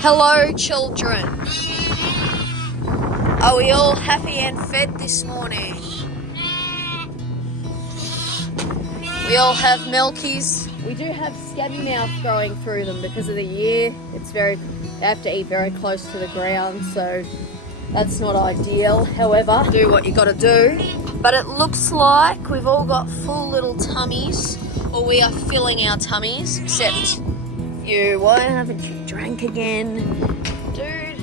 Hello, children. Are we all happy and fed this morning? We all have milkies. We do have scabby mouth growing through them because of the year. They have to eat very close to the ground, so that's not ideal. However, do what you gotta do. But it looks like we've all got full little tummies, or we are filling our tummies, except you. Why haven't you drank again? Dude.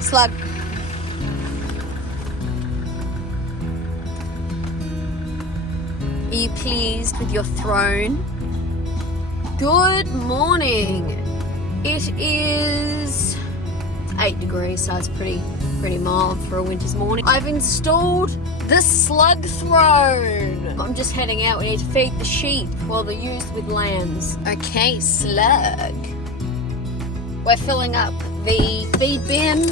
Slug. Are you pleased with your throne? Good morning. It is 8 degrees, so it's pretty mild for a winter's morning. I've installed the slug throne. I'm just heading out. We need to feed the sheep while they're used with lambs. Okay, slug. We're filling up the feed bin.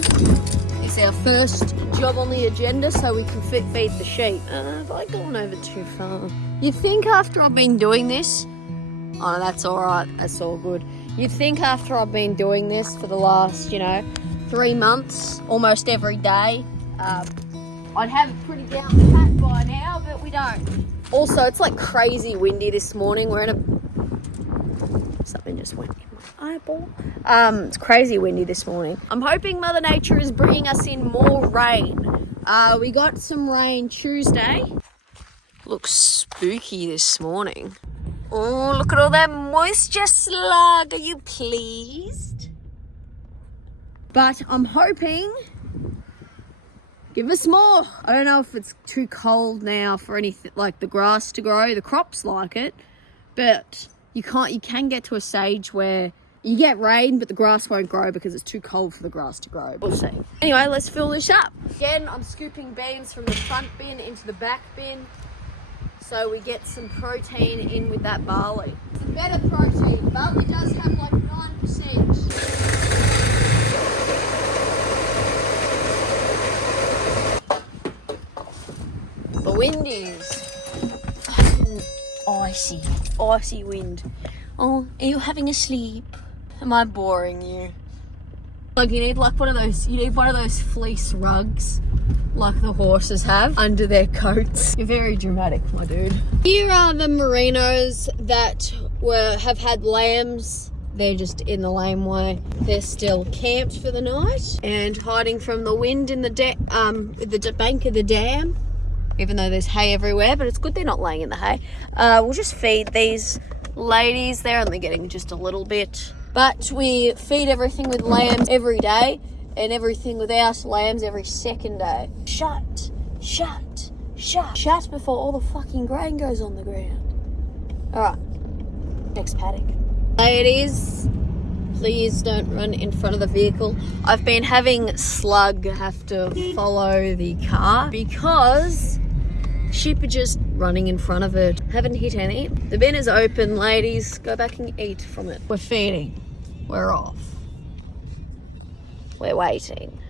It's our first job on the agenda, so we can feed the sheep. Have I gone over too far? You'd think after I've been doing this, oh no, that's all right. That's all good. You'd think after I've been doing this for the last, 3 months, almost every day, I'd have it pretty down pat by now, but we don't. Also, it's like crazy windy this morning. We're in a... Something just went in my eyeball. It's crazy windy this morning. I'm hoping Mother Nature is bringing us in more rain. We got some rain Tuesday. Looks spooky this morning. Oh, look at all that moisture, slug. Are you pleased? But I'm hoping, give us more. I don't know if it's too cold now for anything like the grass to grow. The crops like it, but you can get to a stage where you get rain, but the grass won't grow because it's too cold for the grass to grow. We'll see. Anyway, let's fill this up. Again, I'm scooping beans from the front bin into the back bin, so we get some protein in with that barley. It's a better protein, but it does have like 9%. The wind is icy wind. Oh, are you having a sleep? Am I boring you? Like you need one of those fleece rugs like the horses have under their coats. You're very dramatic, my dude. Here are the Merinos that have had lambs. They're just in the laneway. They're still camped for the night and hiding from the wind in the bank of the dam. Even though there's hay everywhere, but it's good they're not laying in the hay. We'll just feed these ladies. They're only getting just a little bit. But we feed everything with lambs every day and everything without lambs every second day. Shut before all the fucking grain goes on the ground. All right, next paddock. Ladies, please don't run in front of the vehicle. I've been having Slug have to follow the car because sheep are just running in front of it. Haven't hit any. The bin is open, ladies. Go back and eat from it. We're feeding. We're off. We're waiting.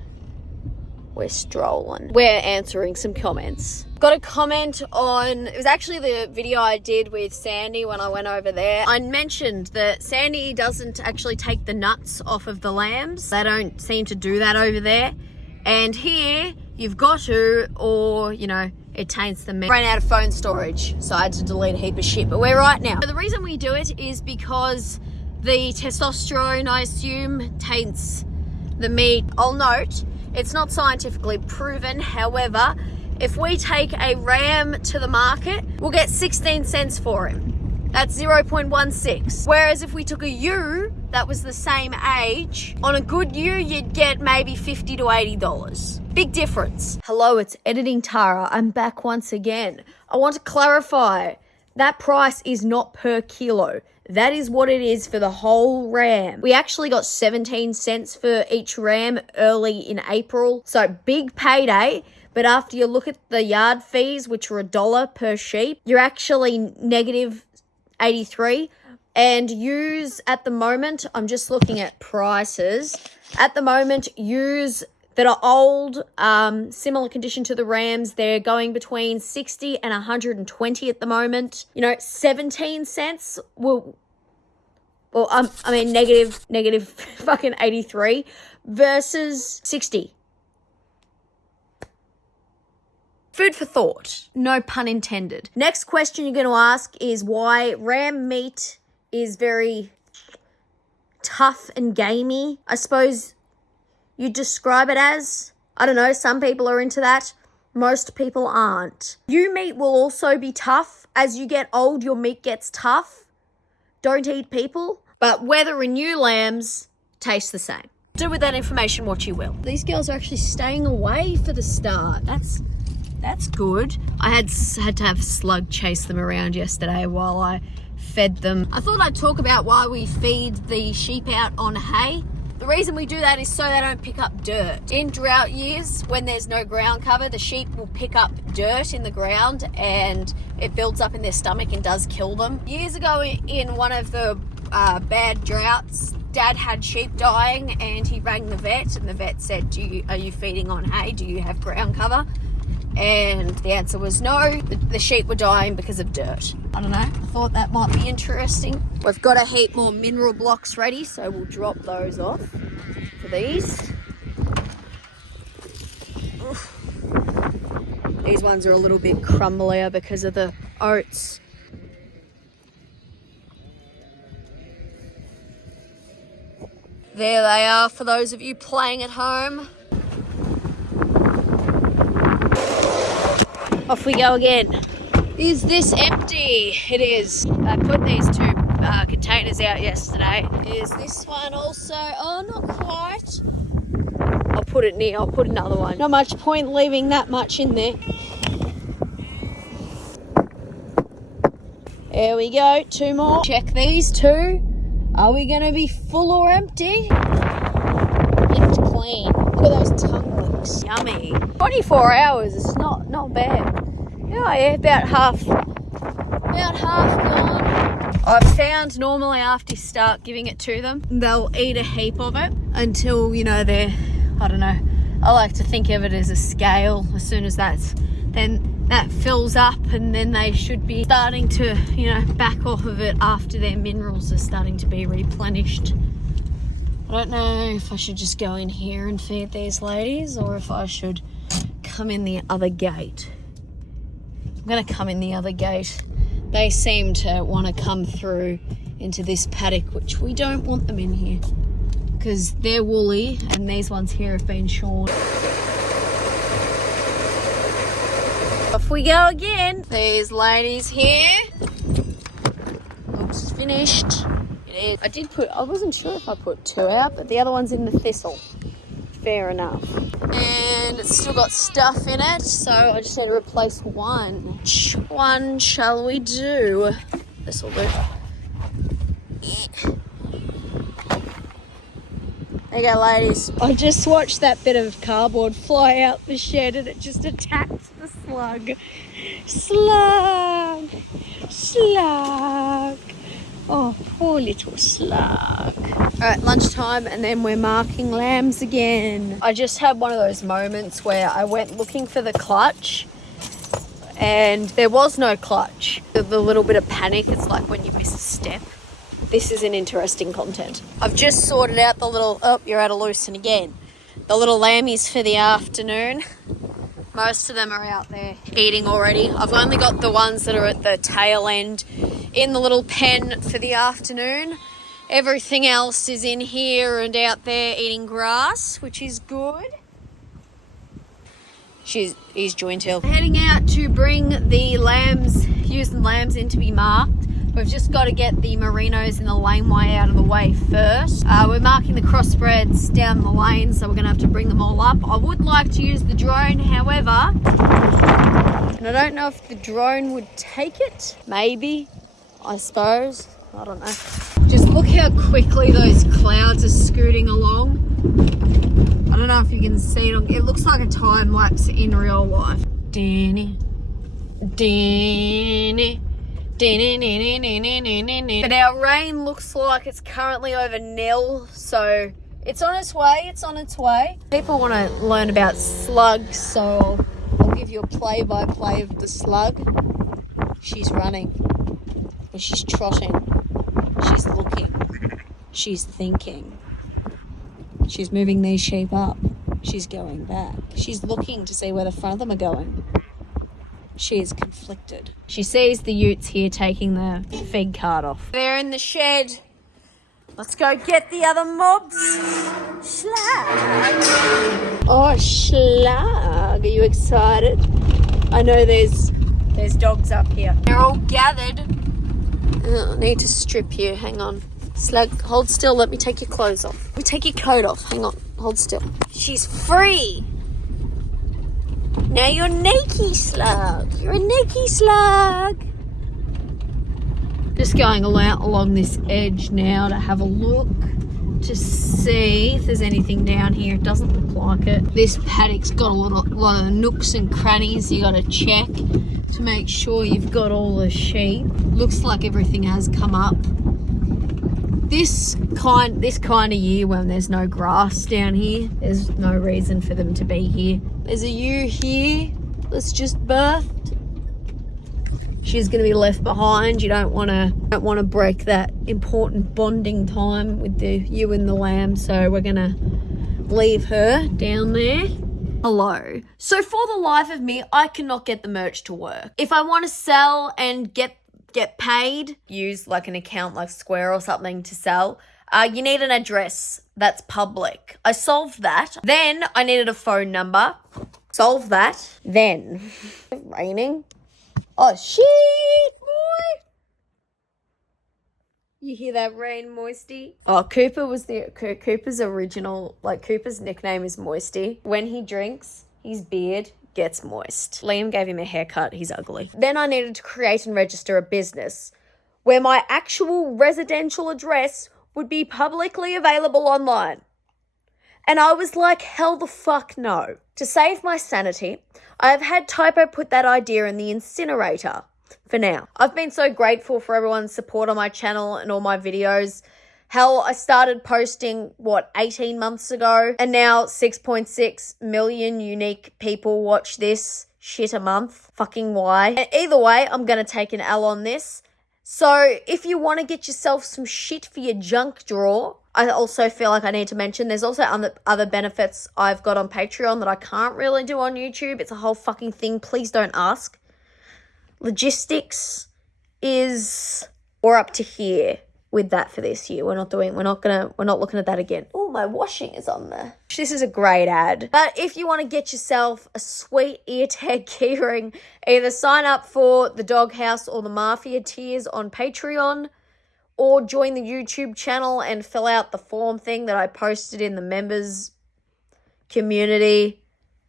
We're strolling. We're answering some comments. Got a comment on, it was actually the video I did with Sandy when I went over there. I mentioned that Sandy doesn't actually take the nuts off of the lambs. They don't seem to do that over there. And here, you've got to, or, it taints the meat. Ran out of phone storage, so I had to delete a heap of shit, but we're right now. So the reason we do it is because the testosterone, I assume, taints the meat. I'll note, it's not scientifically proven. However, if we take a ram to the market, we'll get 16 cents for him. That's 0.16. Whereas if we took a ewe that was the same age, on a good ewe, you'd get maybe $50 to $80. Big difference. Hello, it's Editing Tara. I'm back once again. I want to clarify, that price is not per kilo. That is what it is for the whole ram. We actually got 17 cents for each ram early in April. So big payday. But after you look at the yard fees, which are $1 per sheep, you're actually negative 83. And ewes at the moment, I'm just looking at prices. At the moment, ewes that are old, similar condition to the rams. They're going between 60 and 120 at the moment. You know, 17 cents will, well, I mean, negative fucking 83 versus 60. Food for thought, no pun intended. Next question you're going to ask is why ram meat is very tough and gamey. I suppose you describe it as, I don't know, some people are into that. Most people aren't. Ewe meat will also be tough. As you get old, your meat gets tough. Don't eat people. But whether in ewe lambs, taste the same. Do with that information what you will. These girls are actually staying away for the start. That's good. I had to have Slug chase them around yesterday while I fed them. I thought I'd talk about why we feed the sheep out on hay. The reason we do that is so they don't pick up dirt. In drought years, when there's no ground cover, the sheep will pick up dirt in the ground and it builds up in their stomach and does kill them. Years ago in one of the bad droughts, Dad had sheep dying and he rang the vet and the vet said, are you feeding on hay? Do you have ground cover? And the answer was no. The sheep were dying because of dirt. I don't know. I thought that might be interesting. We've got a heap more mineral blocks ready, so we'll drop those off for these. Oof. These ones are a little bit crumblier because of the oats. There they are for those of you playing at home. Off we go again. Is this empty? It is. I put these two containers out yesterday. Is this one also? Oh, not quite. I'll put another one. Not much point leaving that much in there. There we go. 2 more. Check these 2. Are we going to be full or empty? Licked clean. Look at those tongue licks. Yummy. 24 hours. It's not bad. Yeah, about half gone. I've found normally after you start giving it to them, they'll eat a heap of it until, you know, they're, I don't know, I like to think of it as a scale. As soon as then that fills up and then they should be starting to, you know, back off of it after their minerals are starting to be replenished. I don't know if I should just go in here and feed these ladies or if I should come in the other gate. I'm going to come in the other gate. They seem to want to come through into this paddock, which we don't want them in here because they're woolly and these ones here have been shorn. Off we go again. These ladies here. Looks finished. It is. I wasn't sure if I put 2 out, but the other one's in the thistle. Fair enough. And it's still got stuff in it, so I just need to replace one. Which one shall we do? This will do. There you go, ladies. I just watched that bit of cardboard fly out the shed and it just attacked the slug. Slug! Slug! Oh, poor little slug. Alright, lunchtime and then we're marking lambs again. I just had one of those moments where I went looking for the clutch and there was no clutch. The little bit of panic, it's like when you miss a step. This is an interesting content. I've just sorted out the little, oh, you're out of loosen again. The little lammies for the afternoon. Most of them are out there eating already. I've only got the ones that are at the tail end in the little pen for the afternoon. Everything else is in here and out there eating grass, which is good. He's joined hill. Heading out to bring the ewes and lambs in to be marked. We've just got to get the Merinos in the laneway out of the way first. We're marking the crossbreds down the lane, so we're going to have to bring them all up. I would like to use the drone, however, and I don't know if the drone would take it. Maybe, I suppose. I don't know. Just look how quickly those clouds are scooting along. I don't know if you can see it. It looks like a time lapse in real life. Danny. But our rain looks like it's currently over nil, so It's on its way, it's on its way. People want to learn about slugs, so I'll give you a play-by-play of the slug. She's running, and she's trotting, she's looking, she's thinking. She's moving these sheep up. She's going back. She's looking to see where the front of them are going. She is conflicted. She sees the utes here taking the feed cart off. They're in the shed. Let's go get the other mobs. Schlag. Oh, Schlag. Are you excited? I know there's dogs up here. They're all gathered. I need to strip you. Hang on. Slug, hold still. Let me take your clothes off. Let me take your coat off. Hang on. Hold still. She's free. Now you're naked, Slug. You're a naked Slug. Just going along this edge now to have a look to see if there's anything down here. It doesn't look like it. This paddock's got a lot of nooks and crannies you got to check to make sure you've got all the sheep. Looks like everything has come up. This kind of year when there's no grass down here, there's no reason for them to be here. There's a ewe here that's just birthed. She's going to be left behind. You don't want to break that important bonding time with the ewe and the lamb, so we're going to leave her down there. Hello. So for the life of me, I cannot get the merch to work. If I want to sell and get paid, use like an account like Square or something to sell, you need an address that's public. I solved that. Then I needed a phone number. Solved that. Then raining. Oh shit, boy. You hear that rain, Moisty? Oh, Cooper's original, like Cooper's nickname is Moisty. When he drinks, his beard gets moist. Liam gave him a haircut. He's ugly. Then I needed to create and register a business where my actual residential address would be publicly available online. And I was like, hell the fuck no. To save my sanity, I have had Typo put that idea in the incinerator for now. I've been so grateful for everyone's support on my channel and all my videos. Hell, I started posting, 18 months ago? And now 6.6 million unique people watch this shit a month. Fucking why? And either way, I'm going to take an L on this. So if you want to get yourself some shit for your junk drawer, I also feel like I need to mention there's also other benefits I've got on Patreon that I can't really do on YouTube. It's a whole fucking thing. Please don't ask. Logistics is, we're up to here with that for this year. We're not looking at that again. Oh, my washing is on there. This is a great ad. But if you want to get yourself a sweet ear tag keyring, either sign up for the Doghouse or the Mafia tiers on Patreon, or join the YouTube channel and fill out the form thing that I posted in the members community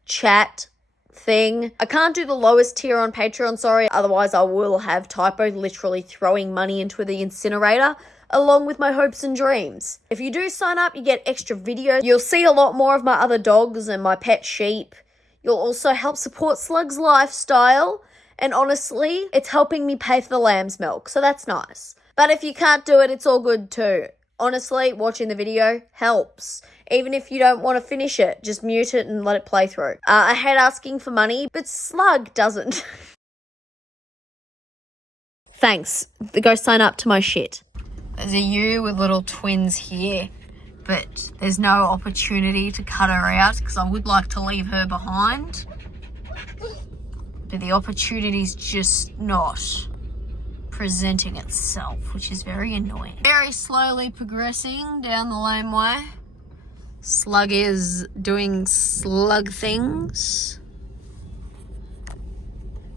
chat thing. I can't do the lowest tier on Patreon, sorry. Otherwise, I will have Typo literally throwing money into the incinerator along with my hopes and dreams. If you do sign up, you get extra videos. You'll see a lot more of my other dogs and my pet sheep. You'll also help support Slug's lifestyle. And honestly, it's helping me pay for the lamb's milk, so that's nice. But if you can't do it, it's all good too. Honestly, watching the video helps. Even if you don't want to finish it, just mute it and let it play through. I hate asking for money, but Slug doesn't. Thanks. Go sign up to my shit. There's a ewe with little twins here, but there's no opportunity to cut her out because I would like to leave her behind. But the opportunity's just not presenting itself, which is very annoying. Very slowly progressing down the laneway. Slug is doing slug things.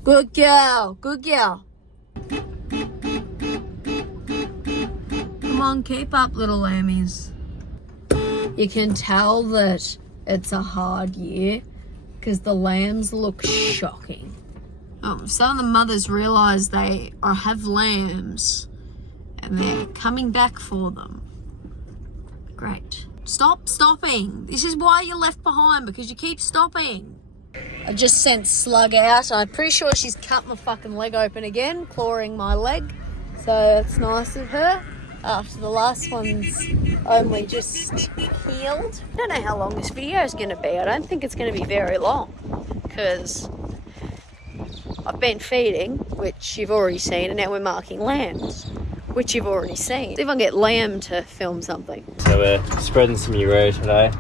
Good girl, good girl. Come on, keep up, little lammies. You can tell that it's a hard year because the lambs look shocking. Some of the mothers realise they have lambs and they're coming back for them. Great. Stop stopping. This is why you're left behind, because you keep stopping. I just sent Slug out. I'm pretty sure she's cut my fucking leg open again, clawing my leg. So that's nice of her. after the last one's only just healed. I don't know how long this video is going to be. I don't think it's going to be very long because I've been feeding, which you've already seen, and now we're marking lambs, which you've already seen. See if I can get Lamb to film something. So we're spreading some urea today,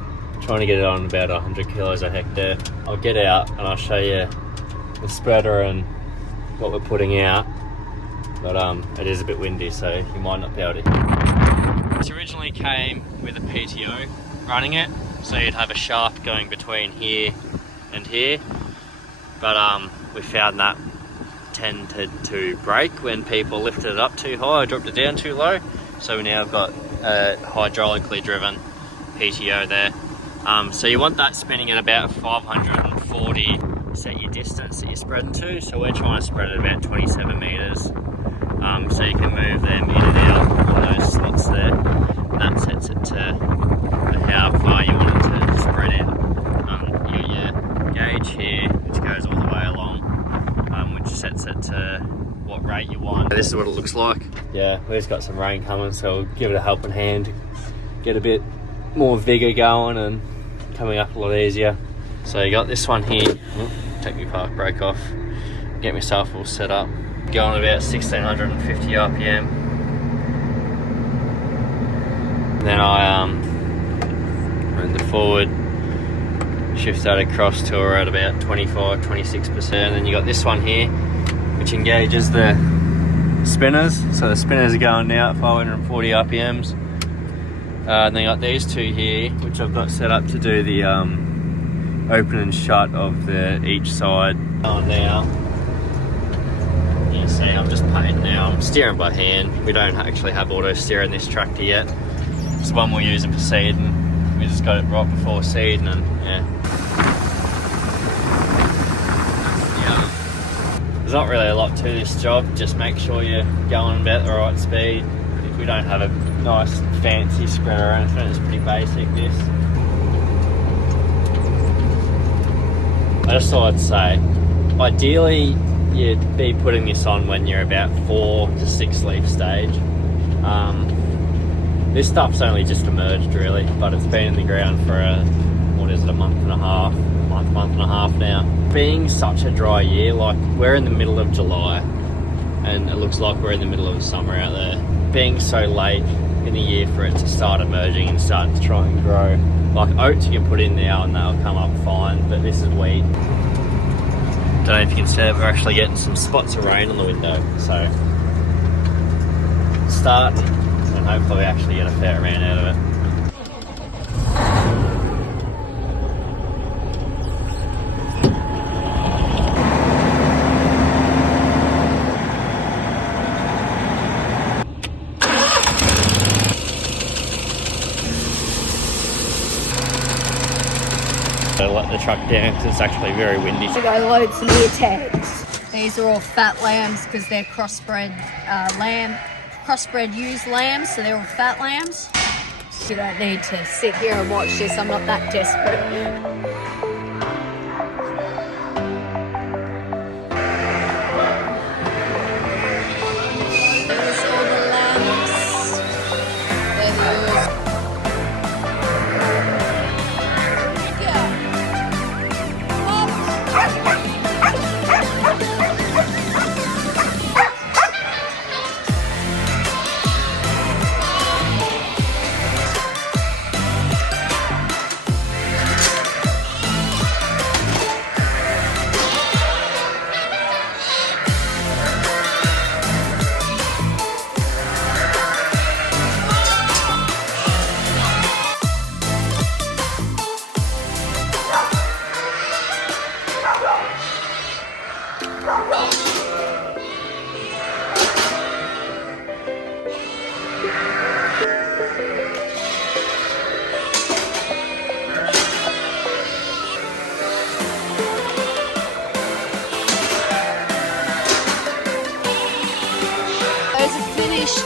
trying to get it on about 100 kilos a hectare. I'll get out and I'll show you the spreader and what we're putting out, but it is a bit windy, so you might not be able to. This originally came with a PTO running it, so you'd have a shaft going between here and here, but we found that tended to break when people lifted it up too high or dropped it down too low, so we now have got a hydraulically driven PTO there. So you want that spinning at about 540, set your distance that you're spreading to, so we're trying to spread it about 27 metres, so you can move them in and out on those slots there. That sets it to how far you want it to spread out. You got your gauge here, which goes all the way along, which sets it to what rate you want. This is what it looks like. Yeah, we've just got some rain coming, so we'll give it a helping hand, get a bit more vigour going and coming up a lot easier. So you got this one here. Take my park brake off, get myself all set up, going about 1650 RPM. Then I run the forward, shift that across till we're at about 25-26%. And then you got this one here, which engages the spinners. So the spinners are going now at 540 RPMs. And then you got these two here, which I've got set up to do the open and shut of each side. On now, you can see I'm just painting now. I'm steering by hand. We don't actually have auto steer in this tractor yet. It's the one we're using for seeding. We just got it right before seeding, and yeah. There's not really a lot to this job. Just make sure you're going about the right speed. We don't have a nice fancy spreader or anything. It's pretty basic, this. I just thought I'd say, ideally you'd be putting this on when you're about 4 to 6 leaf stage. This stuff's only just emerged really, but it's been in the ground for a month and a half now. Being such a dry year, like we're in the middle of July and it looks like we're in the middle of the summer out there. Being so late in the year for it to start emerging and starting to try and grow. Like oats you can put in now and they'll come up fine, but this is wheat. Don't know if you can see it, we're actually getting some spots of rain on the window, so start and hopefully we actually get a fair amount out of it. Let the truck down because it's actually very windy. So go load some ear tags. These are all fat lambs because they're crossbred used lambs, so they're all fat lambs. You don't need to sit here and watch this, I'm not that desperate.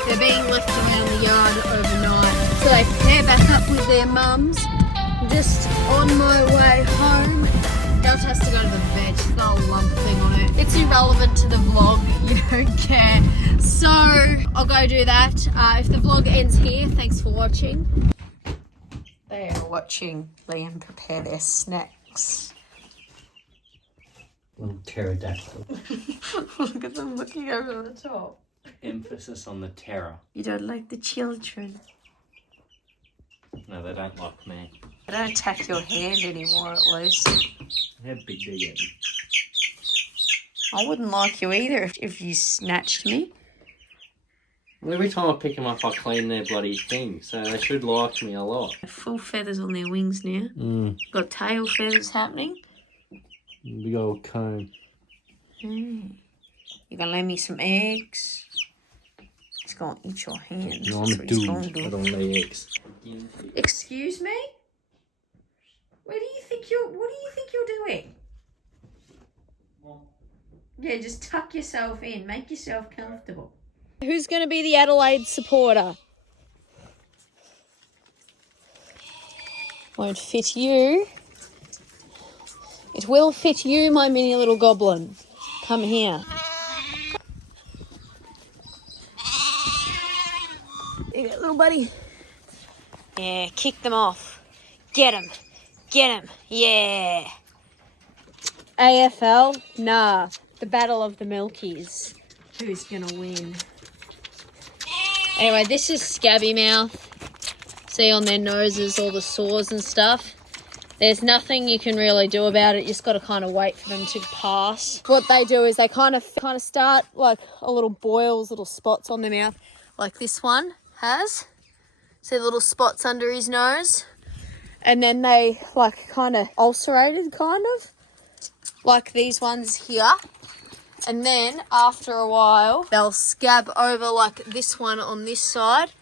They're being left around the yard overnight. So they pair back up with their mums. Just on my way home. Does has to go to the veg. She's got a lump thing on it. It's irrelevant. irrelevant to the vlog. You don't care. So I'll go do that. If the vlog ends here, thanks for watching. They are watching Liam prepare their snacks. Little pterodactyl. Look at them looking over the top. Emphasis on the terror. You don't like the children. No, they don't like me. They don't attack your hand anymore, at least. How big they get? I wouldn't like you either if you snatched me. Well, every time I pick them up, I clean their bloody thing, so they should like me a lot. Full feathers on their wings now. Got tail feathers happening. Big old comb. You're gonna lay me some eggs. It's gonna eat your hands. No, I'm a dude. I don't lay eggs. Excuse me? What do you think you're doing? Yeah, just tuck yourself in. Make yourself comfortable. Who's going to be the Adelaide supporter? Won't fit you. It will fit you, my mini little goblin. Come here. There you go, little buddy. Yeah, kick them off. Get him. Get him. Yeah. AFL? Nah. The Battle of the Milkies. Who's gonna win? Anyway, this is Scabby Mouth. See on their noses all the sores and stuff. There's nothing you can really do about it. You just got to kind of wait for them to pass. What they do is they kind of start like a little boils, little spots on their mouth, like this one has. See the little spots under his nose? And then they like kind of ulcerated, kind of. Like these ones here. And then after a while, they'll scab over like this one on this side.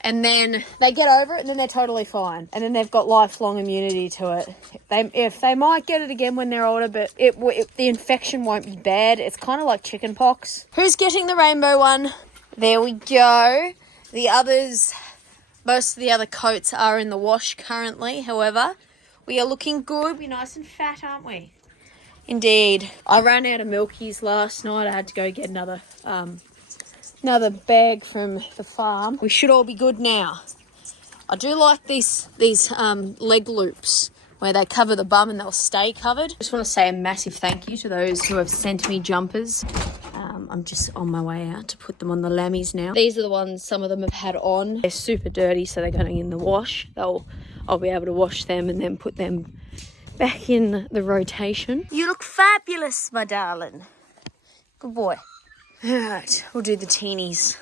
And then they get over it and then they're totally fine. And then they've got lifelong immunity to it. If they might get it again when they're older, but the infection won't be bad. It's kind of like chicken pox. Who's getting the rainbow one? There we go. The others, most of the other coats are in the wash currently. However, we are looking good. We're nice and fat, aren't we? Indeed. I ran out of milkies last night. I had to go get another bag from the farm. We should all be good now. I do like these leg loops where they cover the bum and they'll stay covered. I just want to say a massive thank you to those who have sent me jumpers. I'm just on my way out to put them on the lammies now. These are the ones some of them have had on. They're super dirty, so they're going in the wash. I'll be able to wash them and then put them back in the rotation. You look fabulous, my darling. Good boy. All right, we'll do the teenies.